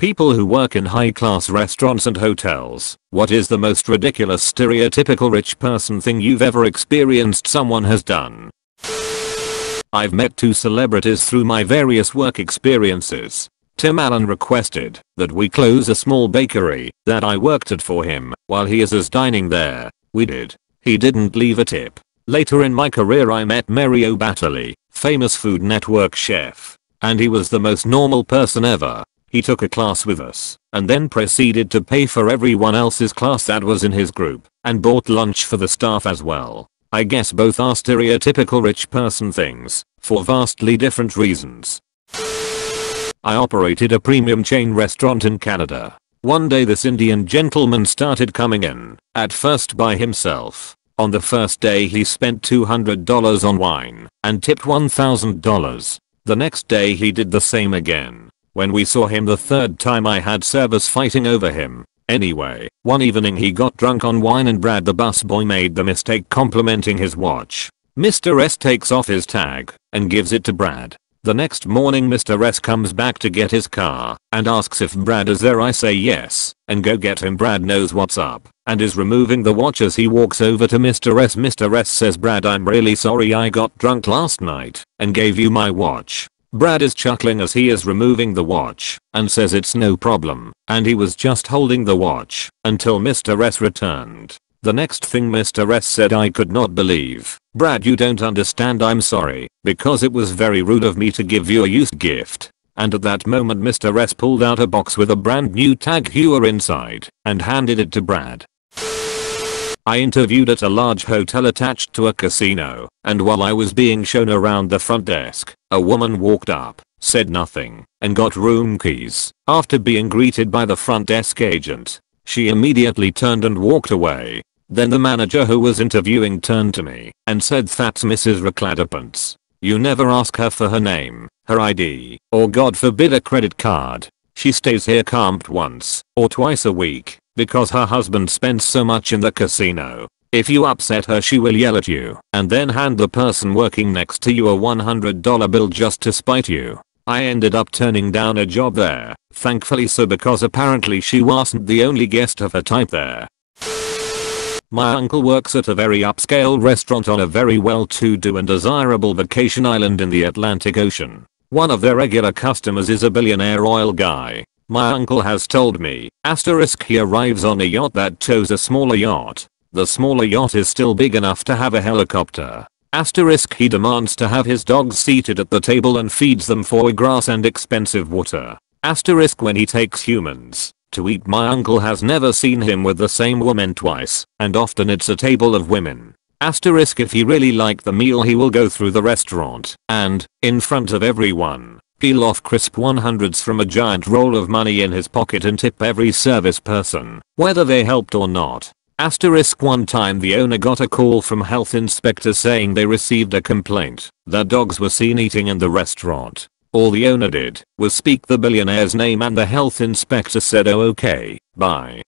People who work in high-class restaurants and hotels, what is the most ridiculous stereotypical rich person thing you've ever experienced someone has done? I've met 2 celebrities through my various work experiences. Tim Allen requested that we close a small bakery that I worked at for him while he is dining there. We did. He didn't leave a tip. Later in my career I met Mario Batali, famous Food Network chef, and he was the most normal person ever. He took a class with us and then proceeded to pay for everyone else's class that was in his group and bought lunch for the staff as well. I guess both are stereotypical rich person things for vastly different reasons. I operated a premium chain restaurant in Canada. One day this Indian gentleman started coming in, at first by himself. On the first day he spent $200 on wine and tipped $1,000. The next day he did the same again. When we saw him the third time I had servers fighting over him. Anyway, one evening he got drunk on wine and Brad the busboy made the mistake complimenting his watch. Mr. S takes off his tag and gives it to Brad. The next morning Mr. S comes back to get his car and asks if Brad is there. I say yes and go get him. Brad knows what's up and is removing the watch as he walks over to Mr. S. Mr. S says, Brad, I'm really sorry I got drunk last night and gave you my watch. Brad is chuckling as he is removing the watch and says it's no problem and he was just holding the watch until Mr. S returned. The next thing Mr. S said I could not believe. Brad, you don't understand, I'm sorry because it was very rude of me to give you a used gift. And at that moment Mr. S pulled out a box with a brand new tag heuer inside and handed it to Brad. I interviewed at a large hotel attached to a casino, and while I was being shown around the front desk, a woman walked up, said nothing, and got room keys. After being greeted by the front desk agent, she immediately turned and walked away. Then the manager who was interviewing turned to me and said, that's Mrs. Recladapants. You never ask her for her name, her ID, or God forbid a credit card. She stays here camped once or twice a week because her husband spends so much in the casino. If you upset her she will yell at you and then hand the person working next to you a $100 bill just to spite you. I ended up turning down a job there, thankfully so, because apparently she wasn't the only guest of her type there. My uncle works at a very upscale restaurant on a very well-to-do and desirable vacation island in the Atlantic Ocean. One of their regular customers is a billionaire oil guy. My uncle has told me, he arrives on a yacht that tows a smaller yacht. The smaller yacht is still big enough to have a helicopter. He demands to have his dogs seated at the table and feeds them foie gras and expensive water. When he takes humans to eat, my uncle has never seen him with the same woman twice, and often it's a table of women. If he really liked the meal he will go through the restaurant and, in front of everyone, peel off crisp 100s from a giant roll of money in his pocket and tip every service person, whether they helped or not. One time the owner got a call from health inspectors saying they received a complaint that dogs were seen eating in the restaurant. All the owner did was speak the billionaire's name and the health inspector said, oh okay, bye.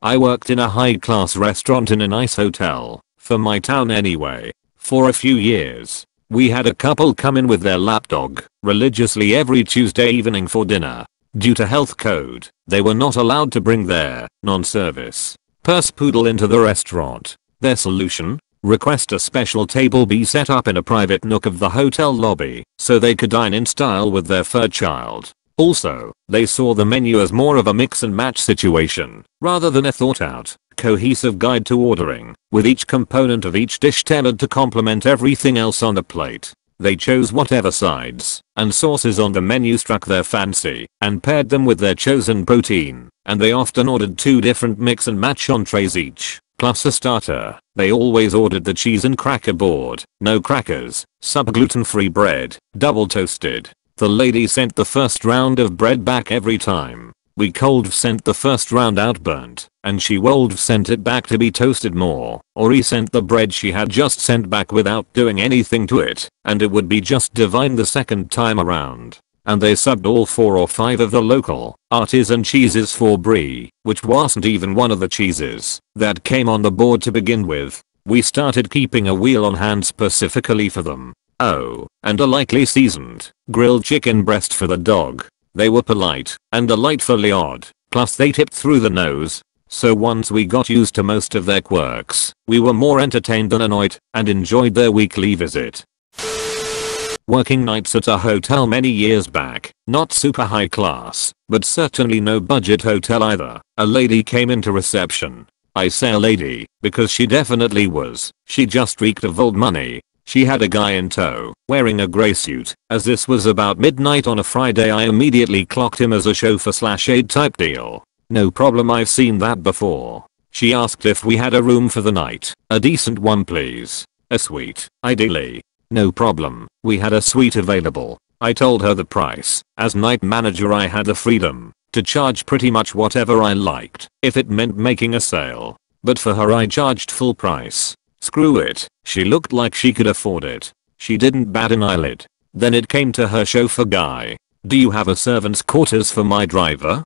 I worked in a high-class restaurant in a nice hotel, for my town anyway, for a few years. We had a couple come in with their lapdog religiously every Tuesday evening for dinner. Due to health code, they were not allowed to bring their non-service purse poodle into the restaurant. Their solution? Request a special table be set up in a private nook of the hotel lobby so they could dine in style with their fur child. Also, they saw the menu as more of a mix and match situation rather than a thought out, cohesive guide to ordering, with each component of each dish tailored to complement everything else on the plate. They chose whatever sides and sauces on the menu struck their fancy and paired them with their chosen protein, and they often ordered 2 different mix and match entrees each, plus a starter. They always ordered the cheese and cracker board, no crackers, sub-gluten-free bread, double toasted. The lady sent the first round of bread back every time. We cold sent the first round out burnt, and she wold sent it back to be toasted more, or he sent the bread she had just sent back without doing anything to it, and it would be just divine the second time around. And they subbed all 4 or 5 of the local artisan cheeses for brie, which wasn't even one of the cheeses that came on the board to begin with. We started keeping a wheel on hand specifically for them. Oh, and a lightly seasoned grilled chicken breast for the dog. They were polite and delightfully odd, plus they tipped through the nose. So once we got used to most of their quirks, we were more entertained than annoyed and enjoyed their weekly visit. Working nights at a hotel many years back, not super high class, but certainly no budget hotel either. A lady came into reception. I say a lady, because she definitely was. She just reeked of old money. She had a guy in tow, wearing a grey suit. As this was about midnight on a Friday, I immediately clocked him as a chauffeur/aide type deal. No problem, I've seen that before. She asked if we had a room for the night. A decent one please. A suite, ideally. No problem, we had a suite available. I told her the price. As night manager I had the freedom to charge pretty much whatever I liked if it meant making a sale. But for her I charged full price. Screw it, she looked like she could afford it. She didn't bat an eyelid. Then it came to her chauffeur guy. Do you have a servant's quarters for my driver?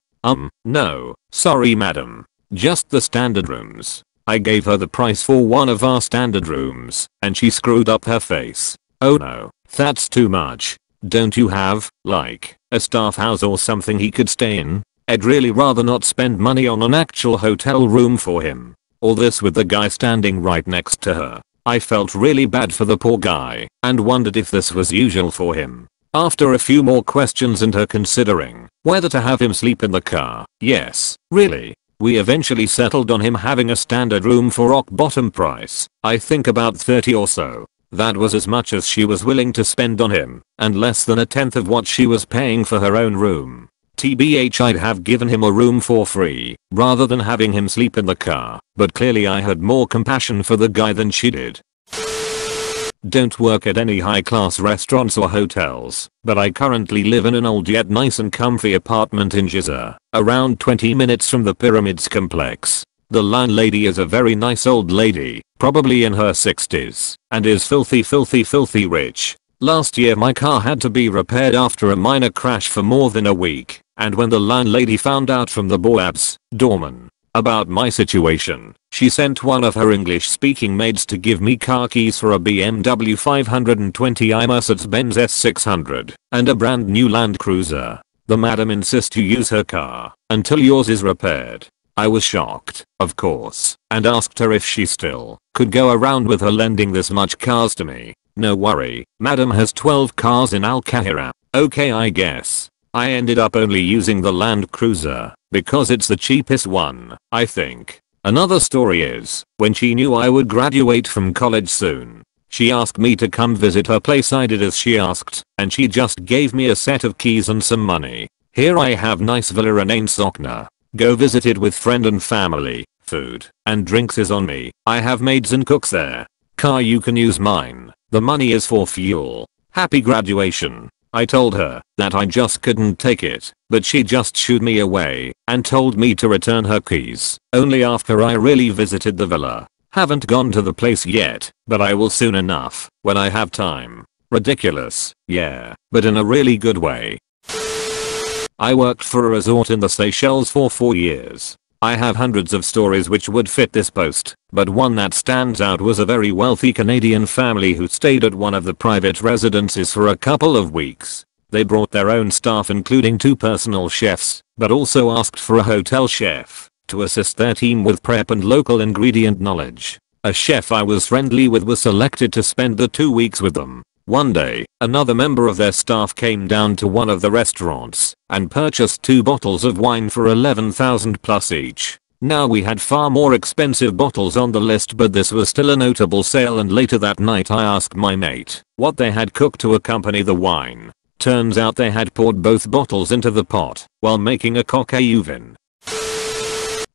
No, sorry madam. Just the standard rooms. I gave her the price for one of our standard rooms, and she screwed up her face. Oh no, that's too much. Don't you have, like, a staff house or something he could stay in? I'd really rather not spend money on an actual hotel room for him. All this with the guy standing right next to her. I felt really bad for the poor guy, and wondered if this was usual for him. After a few more questions and her considering whether to have him sleep in the car, yes, really. We eventually settled on him having a standard room for rock bottom price, I think about 30 or so. That was as much as she was willing to spend on him, and less than a tenth of what she was paying for her own room. TBH, I'd have given him a room for free, rather than having him sleep in the car, but clearly I had more compassion for the guy than she did. Don't work at any high class restaurants or hotels, but I currently live in an old yet nice and comfy apartment in Giza, around 20 minutes from the Pyramids complex. The landlady is a very nice old lady, probably in her 60s, and is filthy rich. Last year my car had to be repaired after a minor crash for more than a week, and when the landlady found out from the doorman about my situation, she sent one of her English-speaking maids to give me car keys for a BMW 520i Mercedes-Benz S600 and a brand new Land Cruiser. The madam insists you use her car until yours is repaired. I was shocked, of course, and asked her if she still could go around with her lending this much cars to me. No worry, madam has 12 cars in Al Kahira. Okay, I guess. I ended up only using the Land Cruiser because it's the cheapest one, I think. Another story is, when she knew I would graduate from college soon, she asked me to come visit her place. I did as she asked, and she just gave me a set of keys and some money. Here I have nice villa in Ain Sokna. Go visit it with friend and family. Food and drinks is on me. I have maids and cooks there. Car you can use mine. The money is for fuel. Happy graduation. I told her that I just couldn't take it, but she just shooed me away and told me to return her keys only after I really visited the villa. Haven't gone to the place yet, but I will soon enough when I have time. Ridiculous, yeah, but in a really good way. I worked for a resort in the Seychelles for 4 years. I have hundreds of stories which would fit this post, but one that stands out was a very wealthy Canadian family who stayed at one of the private residences for a couple of weeks. They brought their own staff including 2 personal chefs, but also asked for a hotel chef to assist their team with prep and local ingredient knowledge. A chef I was friendly with was selected to spend the 2 weeks with them. One day, another member of their staff came down to one of the restaurants and purchased 2 bottles of wine for 11,000 plus each. Now we had far more expensive bottles on the list, but this was still a notable sale, and later that night I asked my mate what they had cooked to accompany the wine. Turns out they had poured both bottles into the pot while making a coq au vin.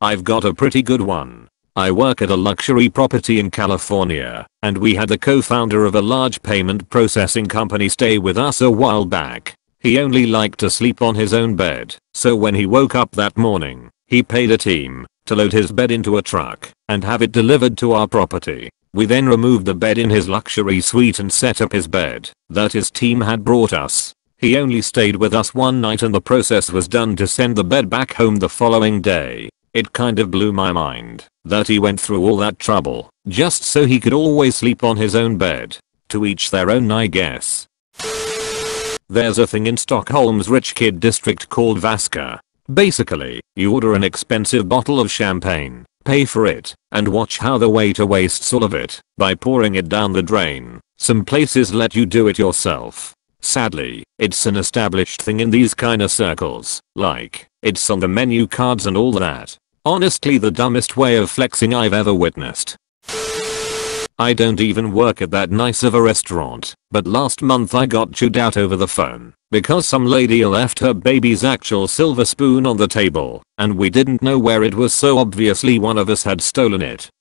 I've got a pretty good one. I work at a luxury property in California, and we had the co-founder of a large payment processing company stay with us a while back. He only liked to sleep on his own bed, so when he woke up that morning, he paid a team to load his bed into a truck and have it delivered to our property. We then removed the bed in his luxury suite and set up his bed that his team had brought us. He only stayed with us one night and the process was done to send the bed back home the following day. It kind of blew my mind that he went through all that trouble just so he could always sleep on his own bed. To each their own, I guess. There's a thing in Stockholm's rich kid district called Vaska. Basically, you order an expensive bottle of champagne, pay for it, and watch how the waiter wastes all of it by pouring it down the drain. Some places let you do it yourself. Sadly, it's an established thing in these kinda circles, like, it's on the menu cards and all that. Honestly, the dumbest way of flexing I've ever witnessed. I don't even work at that nice of a restaurant, but last month I got chewed out over the phone because some lady left her baby's actual silver spoon on the table and we didn't know where it was, so obviously one of us had stolen it.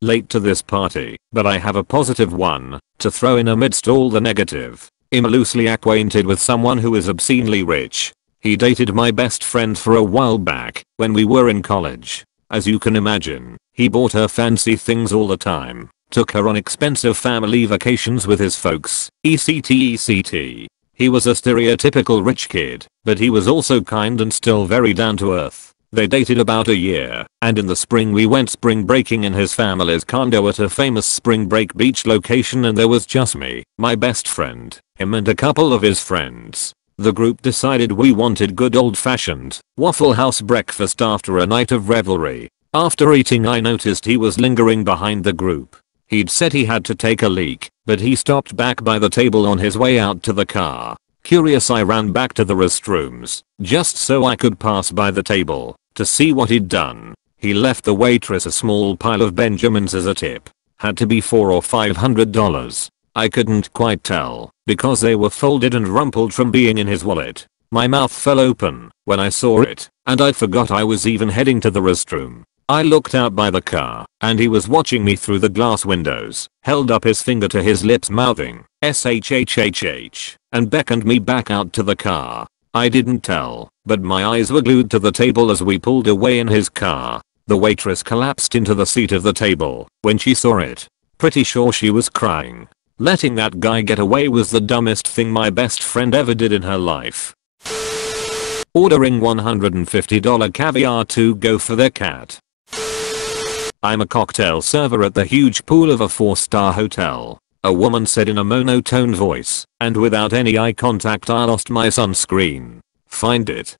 Late to this party, but I have a positive one to throw in amidst all the negative. I'm loosely acquainted with someone who is obscenely rich. He dated my best friend for a while back when we were in college. As you can imagine, he bought her fancy things all the time, took her on expensive family vacations with his folks, etc. He was a stereotypical rich kid, but he was also kind and still very down to earth. They dated about a year, and in the spring we went spring breaking in his family's condo at a famous spring break beach location, and there was just me, my best friend, him and a couple of his friends. The group decided we wanted good old-fashioned Waffle House breakfast after a night of revelry. After eating, I noticed he was lingering behind the group. He'd said he had to take a leak, but he stopped back by the table on his way out to the car. Curious, I ran back to the restrooms, just so I could pass by the table, to see what he'd done. He left the waitress a small pile of Benjamins as a tip. Had to be $400 or $500. I couldn't quite tell, because they were folded and rumpled from being in his wallet. My mouth fell open when I saw it, and I forgot I was even heading to the restroom. I looked out by the car, and he was watching me through the glass windows, held up his finger to his lips mouthing, "SHHHH," and beckoned me back out to the car. I didn't tell, but my eyes were glued to the table as we pulled away in his car. The waitress collapsed into the seat of the table when she saw it. Pretty sure she was crying. Letting that guy get away was the dumbest thing my best friend ever did in her life. Ordering $150 caviar to go for their cat. I'm a cocktail server at the huge pool of a 4-star hotel. A woman said in a monotone voice, and without any eye contact, "I lost my sunscreen. Find it."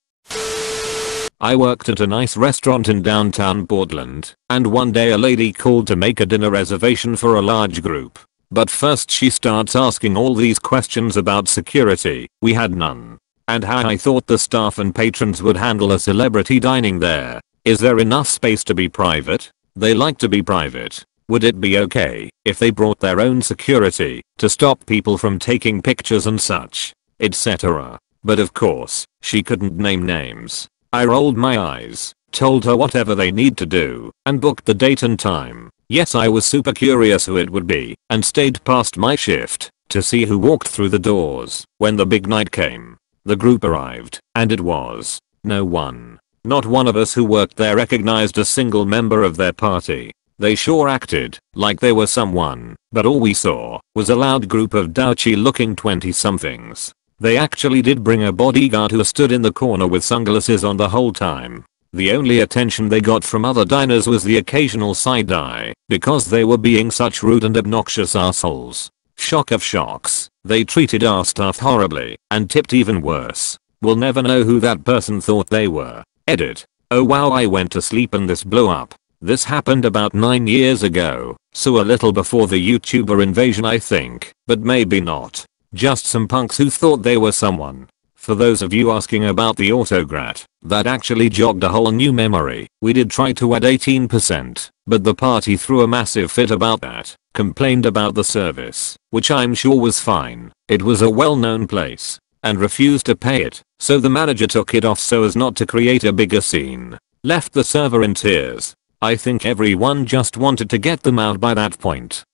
I worked at a nice restaurant in downtown Portland, and one day a lady called to make a dinner reservation for a large group. But first she starts asking all these questions about security. We had none. And how I thought the staff and patrons would handle a celebrity dining there. Is there enough space to be private? They like to be private. Would it be okay if they brought their own security to stop people from taking pictures and such, etc. But of course, she couldn't name names. I rolled my eyes, told her whatever they need to do, and booked the date and time. Yes, I was super curious who it would be, and stayed past my shift to see who walked through the doors. When the big night came, the group arrived, and it was no one. Not one of us who worked there recognized a single member of their party. They sure acted like they were someone, but all we saw was a loud group of douchey looking 20-somethings. They actually did bring a bodyguard who stood in the corner with sunglasses on the whole time. The only attention they got from other diners was the occasional side eye, because they were being such rude and obnoxious assholes. Shock of shocks, they treated our staff horribly, and tipped even worse. We'll never know who that person thought they were. Edit. Oh wow, I went to sleep and this blew up. This happened about 9 years ago, so a little before the YouTuber invasion I think, but maybe not. Just some punks who thought they were someone. For those of you asking about the autograt, that actually jogged a whole new memory. We did try to add 18%, but the party threw a massive fit about that, complained about the service, which I'm sure was fine. It was a well-known place, and refused to pay it, so the manager took it off so as not to create a bigger scene. Left the server in tears. I think everyone just wanted to get them out by that point.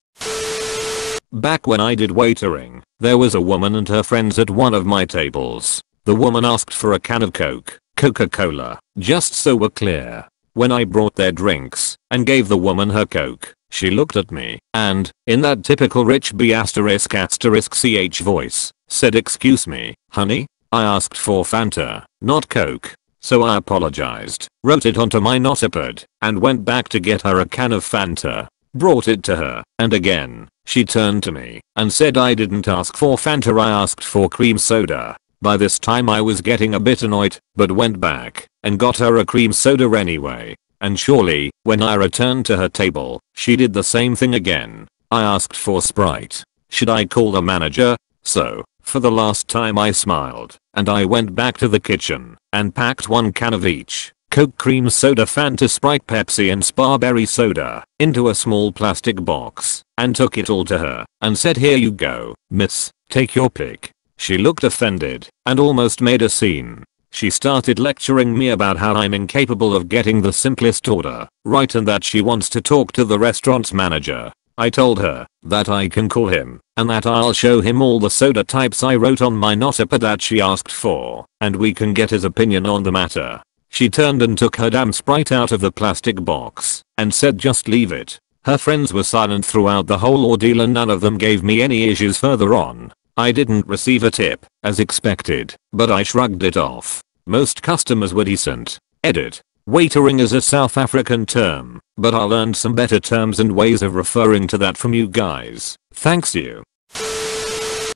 Back when I did waitering, there was a woman and her friends at one of my tables. The woman asked for a can of Coca-Cola, just so we're clear. When I brought their drinks and gave the woman her Coke, she looked at me and, in that typical rich B****ch voice, said, "Excuse me, honey, I asked for Fanta, not Coke." So I apologized, wrote it onto my notepad, and went back to get her a can of Fanta. brought it to her, and again, she turned to me and said I didn't ask for Fanta, I asked for cream soda. By this time I was getting a bit annoyed, but went back and got her a cream soda anyway. And surely, when I returned to her table, she did the same thing again. I asked for Sprite. Should I call the manager? So, for the last time I smiled, and I went back to the kitchen and packed 1 can of each, Coke, cream soda, Fanta, Sprite, Pepsi and Sparberry soda, into a small plastic box, and took it all to her, and said, here you go, miss, take your pick. She looked offended, and almost made a scene. She started lecturing me about how I'm incapable of getting the simplest order right and that she wants to talk to the restaurant's manager. I told her that I can call him and that I'll show him all the soda types I wrote on my notepad that she asked for, and we can get his opinion on the matter. She turned and took her damn Sprite out of the plastic box and said just leave it. Her friends were silent throughout the whole ordeal and none of them gave me any issues further on. I didn't receive a tip, as expected, but I shrugged it off. Most customers were decent. Edit. Waitering is a South African term, but I learned some better terms and ways of referring to that from you guys. Thanks you.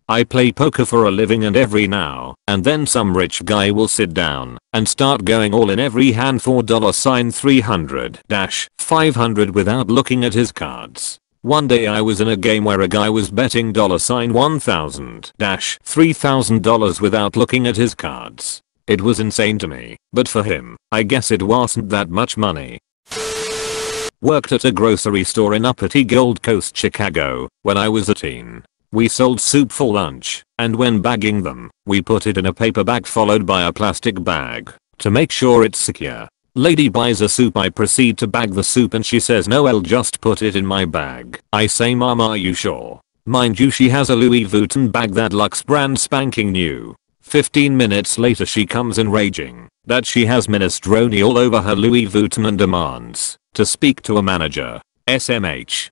I play poker for a living and every now and then some rich guy will sit down and start going all in every hand for $300-500 without looking at his cards. One day I was in a game where a guy was betting $1,000-3,000 without looking at his cards. It was insane to me, but for him, I guess it wasn't that much money. Worked at a grocery store in uppity Gold Coast, Chicago, when I was a teen. We sold soup for lunch, and when bagging them, we put it in a paper bag followed by a plastic bag to make sure it's secure. Lady buys a soup, I proceed to bag the soup and she says no, I'll just put it in my bag. I say, Mom, are you sure? Mind you, she has a Louis Vuitton bag that looks brand spanking new. 15 minutes later she comes in raging that she has minestrone all over her Louis Vuitton and demands to speak to a manager. SMH.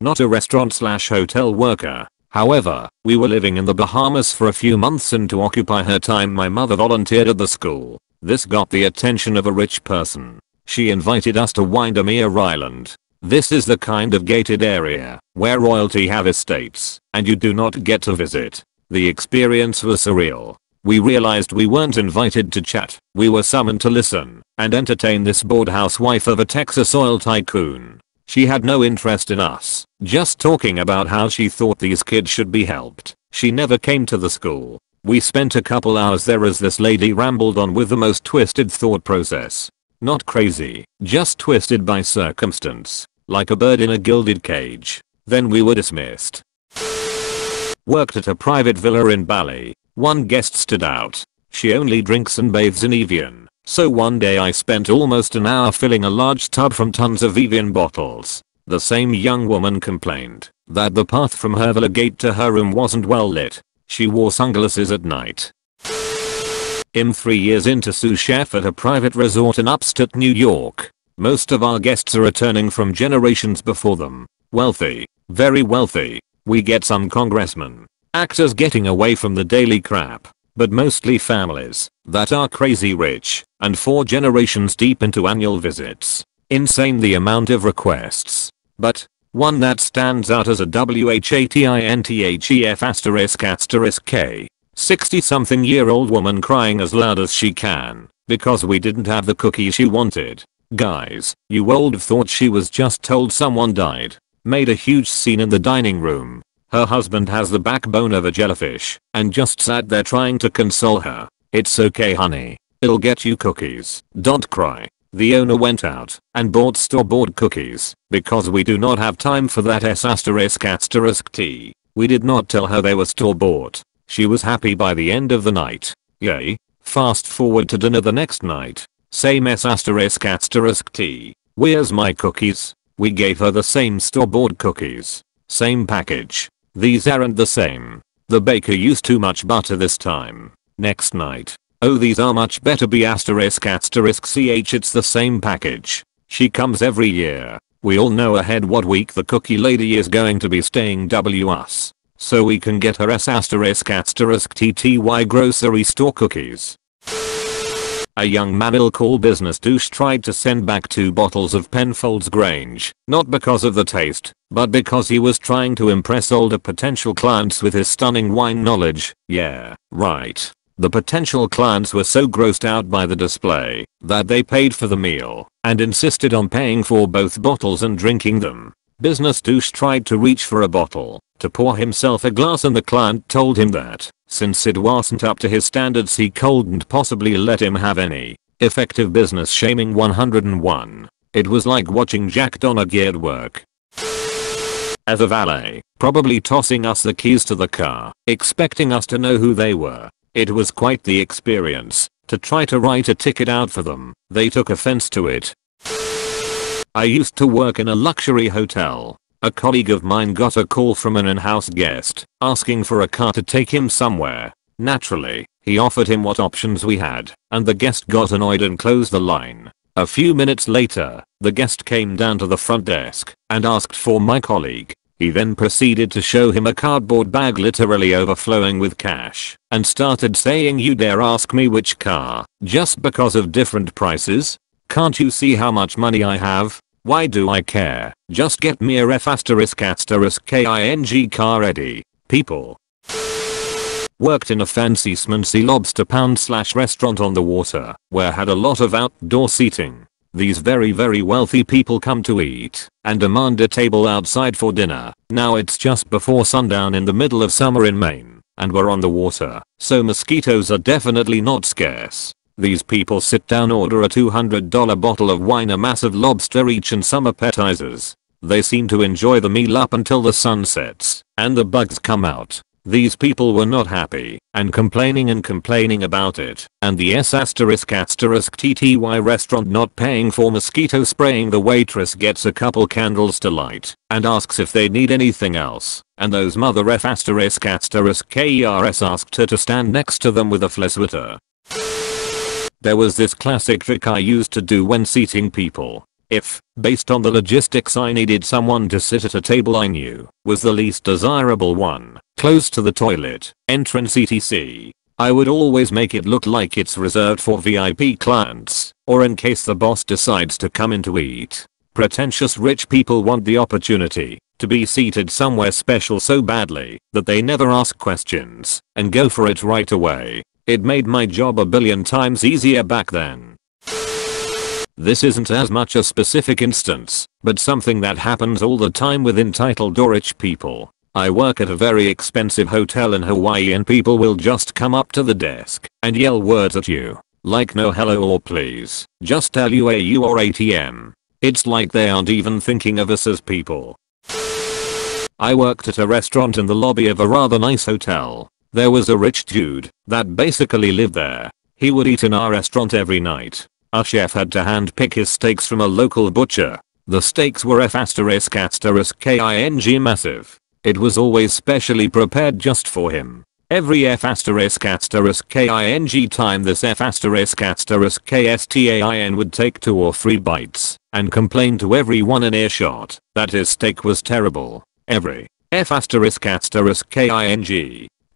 Not a restaurant/hotel worker. However, we were living in the Bahamas for a few months and to occupy her time my mother volunteered at the school. This got the attention of a rich person. She invited us to Windermere Island. This is the kind of gated area where royalty have estates and you do not get to visit. The experience was surreal. We realized we weren't invited to chat. We were summoned to listen and entertain this bored housewife of a Texas oil tycoon. She had no interest in us, just talking about how she thought these kids should be helped. She never came to the school. We spent a couple hours there as this lady rambled on with the most twisted thought process. Not crazy, just twisted by circumstance, like a bird in a gilded cage. Then we were dismissed. Worked at a private villa in Bali. One guest stood out. She only drinks and bathes in Evian. So one day I spent almost an hour filling a large tub from tons of Evian bottles. The same young woman complained that the path from her villa gate to her room wasn't well lit. She wore sunglasses at night. I'm 3 years into sous chef at a private resort in upstate New York. Most of our guests are returning from generations before them. Wealthy, very wealthy. We get some congressmen, actors getting away from the daily crap, but mostly families that are crazy rich and 4 generations deep into annual visits. Insane the amount of requests. But one that stands out as a WHATINTHEF**K. 60-something-year-old woman crying as loud as she can because we didn't have the cookie she wanted. Guys, you would have thought she was just told someone died. Made a huge scene in the dining room. Her husband has the backbone of a jellyfish and just sat there trying to console her. It's okay, honey. It'll get you cookies. Don't cry. The owner went out and bought store-bought cookies because we do not have time for that ***T. We did not tell her they were store-bought. She was happy by the end of the night. Yay. Fast forward to dinner the next night. Same ***T. Where's my cookies? We gave her the same store-bought cookies. Same package. These aren't the same. The baker used too much butter this time. Next night. Oh, these are much better. ***CH, it's the same package. She comes every year. We all know ahead what week the cookie lady is going to be staying us. So we can get her ***TTY grocery store cookies. A young man I'll call business douche tried to send back 2 bottles of Penfolds Grange, not because of the taste, but because he was trying to impress older potential clients with his stunning wine knowledge. Yeah, right. The potential clients were so grossed out by the display that they paid for the meal and insisted on paying for both bottles and drinking them. Business douche tried to reach for a bottle to pour himself a glass, and the client told him that since it wasn't up to his standards he couldn't possibly let him have any. Effective business shaming 101. It was like watching Jack Donaghy at work. As a valet, probably tossing us the keys to the car, expecting us to know who they were. It was quite the experience to try to write a ticket out for them. They took offense to it. I used to work in a luxury hotel. A colleague of mine got a call from an in-house guest asking for a car to take him somewhere. Naturally, he offered him what options we had, and the guest got annoyed and closed the line. A few minutes later, the guest came down to the front desk and asked for my colleague. He then proceeded to show him a cardboard bag literally overflowing with cash and started saying, "You dare ask me which car, just because of different prices? Can't you see how much money I have? Why do I care? Just get me a F***king car ready, people." Worked in a fancy smancy lobster pound / restaurant on the water where had a lot of outdoor seating. These very wealthy people come to eat and demand a table outside for dinner. Now it's just before sundown in the middle of summer in Maine and we're on the water, so mosquitoes are definitely not scarce. These people sit down, order a $200 bottle of wine, a massive lobster each, and some appetizers. They seem to enjoy the meal up until the sun sets and the bugs come out. These people were not happy and complaining about it, and the S***TTY restaurant not paying for mosquito spraying. The waitress gets a couple candles to light and asks if they need anything else, and those mother F***KERS asked her to stand next to them with a fleswitter. There was this classic trick I used to do when seating people. If, based on the logistics, I needed someone to sit at a table I knew was the least desirable one, close to the toilet, entrance etc., I would always make it look like it's reserved for VIP clients, or in case the boss decides to come in to eat. Pretentious rich people want the opportunity to be seated somewhere special so badly that they never ask questions and go for it right away. It made my job a billion times easier back then. This isn't as much a specific instance, but something that happens all the time with entitled or rich people. I work at a very expensive hotel in Hawaii, and people will just come up to the desk and yell words at you, like no hello or please, just LUAU or ATM. It's like they aren't even thinking of us as people. I worked at a restaurant in the lobby of a rather nice hotel. There was a rich dude that basically lived there. He would eat in our restaurant every night. Our chef had to hand pick his steaks from a local butcher. The steaks were F***king massive. It was always specially prepared just for him. Every F***king time this F***KSTAIN would take 2 or 3 bites and complain to everyone in earshot that his steak was terrible. Every F***king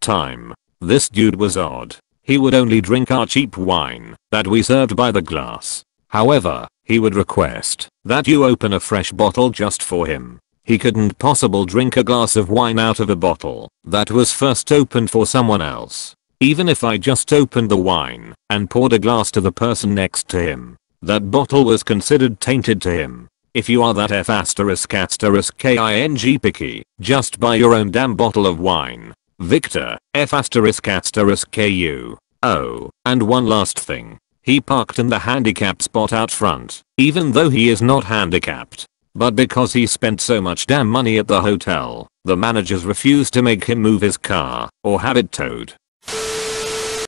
time. This dude was odd. He would only drink our cheap wine that we served by the glass. However, he would request that you open a fresh bottle just for him. He couldn't possibly drink a glass of wine out of a bottle that was first opened for someone else. Even if I just opened the wine and poured a glass to the person next to him, that bottle was considered tainted to him. If you are that F***king picky, just buy your own damn bottle of wine. Victor, F***KU. Oh, and one last thing. He parked in the handicap spot out front, even though he is not handicapped. But because he spent so much damn money at the hotel, the managers refused to make him move his car or have it towed.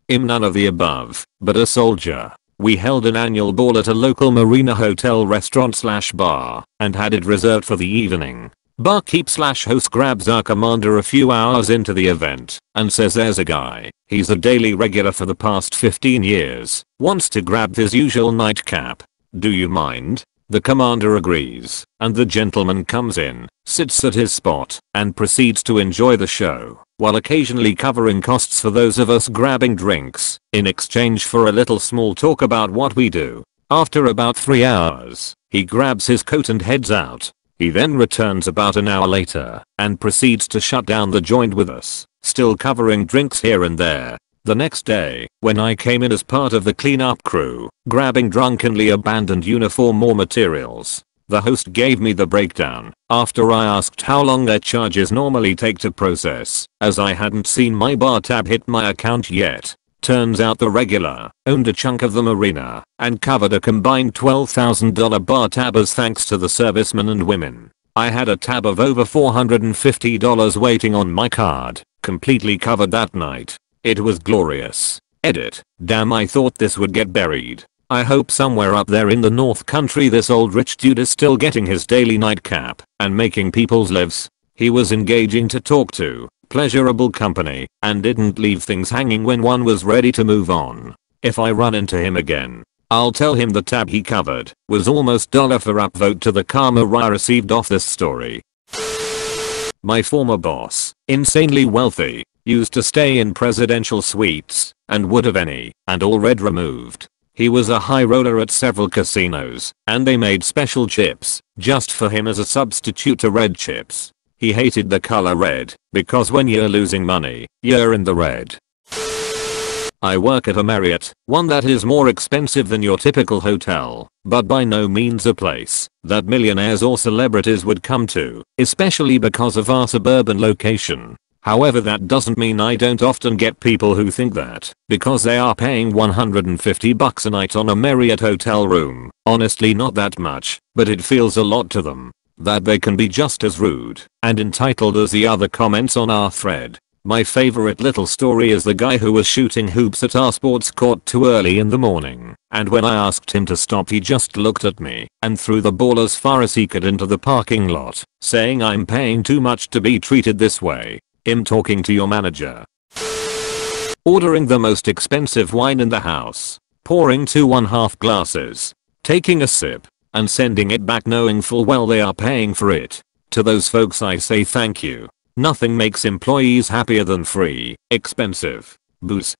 I'm none of the above, but a soldier. We held an annual ball at a local marina hotel restaurant / bar and had it reserved for the evening. Barkeep / host grabs our commander a few hours into the event and says there's a guy, he's a daily regular for the past 15 years, wants to grab his usual nightcap. Do you mind? The commander agrees, and the gentleman comes in, sits at his spot, and proceeds to enjoy the show, while occasionally covering costs for those of us grabbing drinks, in exchange for a little small talk about what we do. After about 3 hours, he grabs his coat and heads out. He then returns about an hour later, and proceeds to shut down the joint with us, still covering drinks here and there. The next day, when I came in as part of the cleanup crew, grabbing drunkenly abandoned uniform or materials, the host gave me the breakdown after I asked how long their charges normally take to process, as I hadn't seen my bar tab hit my account yet. Turns out the regular owned a chunk of the marina and covered a combined $12,000 bar tab as thanks to the servicemen and women. I had a tab of over $450 waiting on my card, completely covered that night. It was glorious. Edit. Damn, I thought this would get buried. I hope somewhere up there in the North Country this old rich dude is still getting his daily nightcap and making people's lives. He was engaging to talk to, pleasurable company, and didn't leave things hanging when one was ready to move on. If I run into him again, I'll tell him the tab he covered was almost dollar for upvote to the karma I received off this story. My former boss, insanely wealthy, used to stay in presidential suites, and would have any, and all red removed. He was a high roller at several casinos, and they made special chips, just for him as a substitute to red chips. He hated the color red, because when you're losing money, you're in the red. I work at a Marriott, one that is more expensive than your typical hotel, but by no means a place that millionaires or celebrities would come to, especially because of our suburban location. However, that doesn't mean I don't often get people who think that, because they are paying $150 a night on a Marriott hotel room, honestly not that much, but it feels a lot to them, that they can be just as rude and entitled as the other comments on our thread. My favorite little story is the guy who was shooting hoops at our sports court too early in the morning, and when I asked him to stop he just looked at me and threw the ball as far as he could into the parking lot, saying I'm paying too much to be treated this way. Him talking to your manager. Ordering the most expensive wine in the house, pouring 2 1/2 glasses, taking a sip, and sending it back knowing full well they are paying for it. To those folks I say thank you. Nothing makes employees happier than free, expensive booze.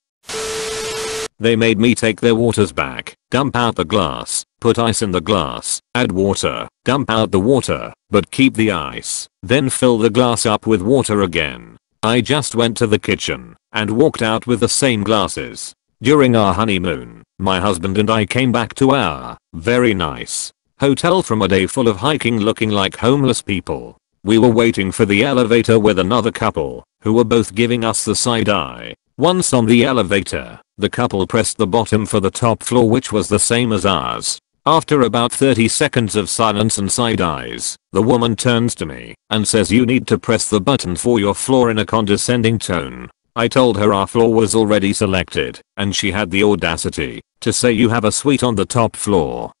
They made me take their waters back, dump out the glass, put ice in the glass, add water, dump out the water, but keep the ice, then fill the glass up with water again. I just went to the kitchen and walked out with the same glasses. During our honeymoon, my husband and I came back to our very nice hotel from a day full of hiking looking like homeless people. We were waiting for the elevator with another couple who were both giving us the side eye. Once on the elevator, the couple pressed the bottom for the top floor, which was the same as ours. After about 30 seconds of silence and side eyes, the woman turns to me and says you need to press the button for your floor in a condescending tone. I told her our floor was already selected, and she had the audacity to say you have a suite on the top floor.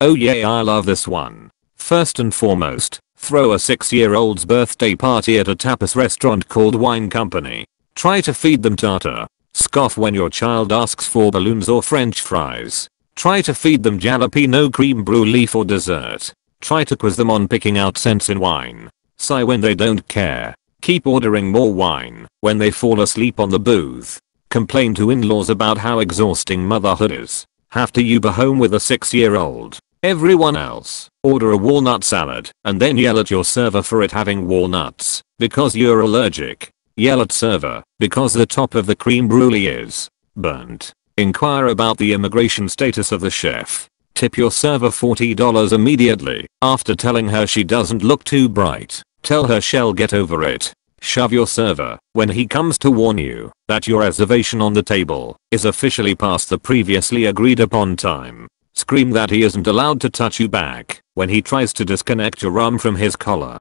Oh yeah, I love this one. First and foremost, throw a 6-year-old's birthday party at a tapas restaurant called Wine Company. Try to feed them tartar. Scoff when your child asks for balloons or french fries. Try to feed them jalapeno cream brulee for dessert. Try to quiz them on picking out scents in wine. Sigh when they don't care. Keep ordering more wine when they fall asleep on the booth. Complain to in-laws about how exhausting motherhood is. Have to Uber home with a 6-year-old. Everyone else, order a walnut salad and then yell at your server for it having walnuts because you're allergic. Yell at server because the top of the cream brulee is burnt. Inquire about the immigration status of the chef. Tip your server $40 immediately after telling her she doesn't look too bright. Tell her she'll get over it. Shove your server when he comes to warn you that your reservation on the table is officially past the previously agreed upon time. Scream that he isn't allowed to touch you back when he tries to disconnect your arm from his collar.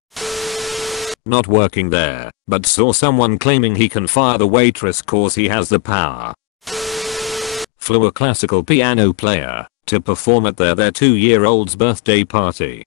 Not working there, but saw someone claiming he can fire the waitress cause he has the power. Flew a classical piano player to perform at their 2-year-old's birthday party.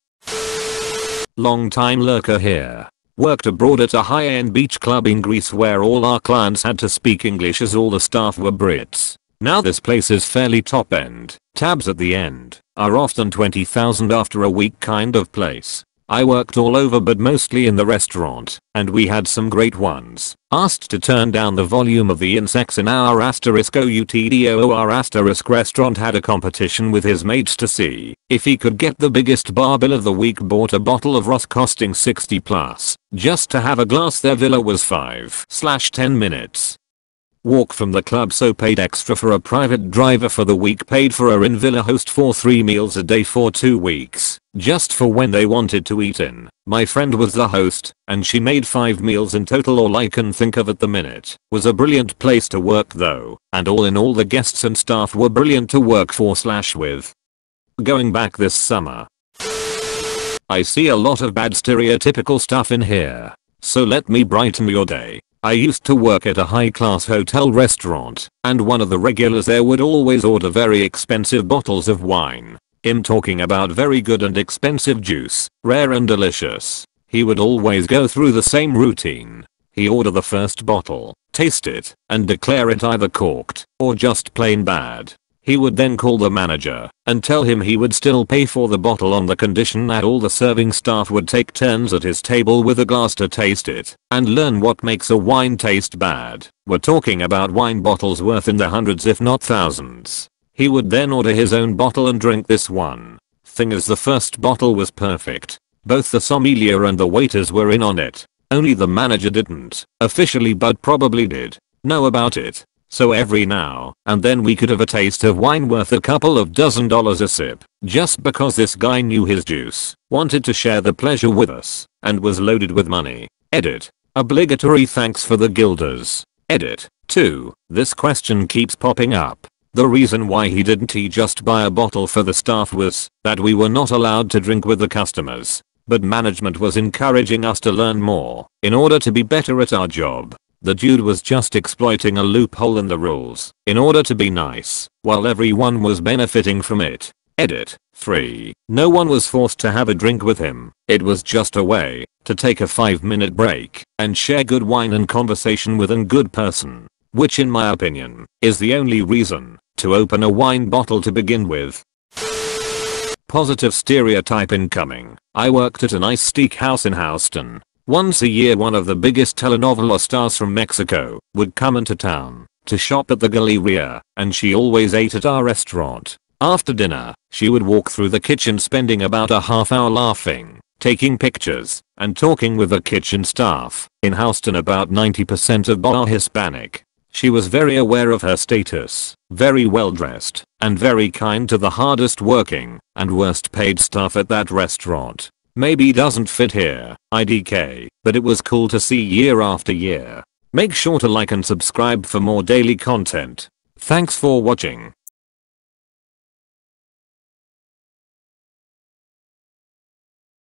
Long time lurker here. Worked abroad at a high-end beach club in Greece where all our clients had to speak English as all the staff were Brits. Now this place is fairly top end. Tabs at the end are often 20,000 after a week kind of place. I worked all over but mostly in the restaurant, and we had some great ones. Asked to turn down the volume of the insects in our *outdoor* restaurant, had a competition with his mates to see if he could get the biggest bar bill of the week. Bought a bottle of Ross costing 60 plus just to have a glass. Their villa was 5/10 minutes walk from the club, so paid extra for a private driver for the week. Paid for a in-villa host for 3 meals a day for 2 weeks, just for when they wanted to eat in. My friend was the host, and she made 5 meals in total, all I can think of at the minute. Was a brilliant place to work though, and all in all the guests and staff were brilliant to work for/with. Going back this summer, I see a lot of bad stereotypical stuff in here, so let me brighten your day. I used to work at a high-class hotel restaurant, and one of the regulars there would always order very expensive bottles of wine. Him talking about very good and expensive juice, rare and delicious. He would always go through the same routine. He'd order the first bottle, taste it, and declare it either corked or just plain bad. He would then call the manager and tell him he would still pay for the bottle on the condition that all the serving staff would take turns at his table with a glass to taste it and learn what makes a wine taste bad. We're talking about wine bottles worth in the hundreds if not thousands. He would then order his own bottle and drink this one. Thing is, the first bottle was perfect. Both the sommelier and the waiters were in on it. Only the manager didn't officially, but probably did know about it. So every now and then we could have a taste of wine worth a couple of $dozen a sip, just because this guy knew his juice, wanted to share the pleasure with us, and was loaded with money. Edit. Obligatory thanks for the guilders. Edit. 2. This question keeps popping up. The reason why he didn't just buy a bottle for the staff was that we were not allowed to drink with the customers, but management was encouraging us to learn more in order to be better at our job. The dude was just exploiting a loophole in the rules in order to be nice, while everyone was benefiting from it. Edit. 3. No one was forced to have a drink with him. It was just a way to take a 5-minute break and share good wine and conversation with a good person, which in my opinion is the only reason to open a wine bottle to begin with. Positive stereotype incoming. I worked at a nice steakhouse in Houston. Once a year one of the biggest telenovela stars from Mexico would come into town to shop at the Galleria, and she always ate at our restaurant. After dinner, she would walk through the kitchen, spending about a half hour laughing, taking pictures, and talking with the kitchen staff. In Houston about 90% of are Hispanic. She was very aware of her status, very well dressed, and very kind to the hardest working and worst paid staff at that restaurant. Maybe doesn't fit here, IDK, but it was cool to see year after year. Make sure to like and subscribe for more daily content. Thanks for watching.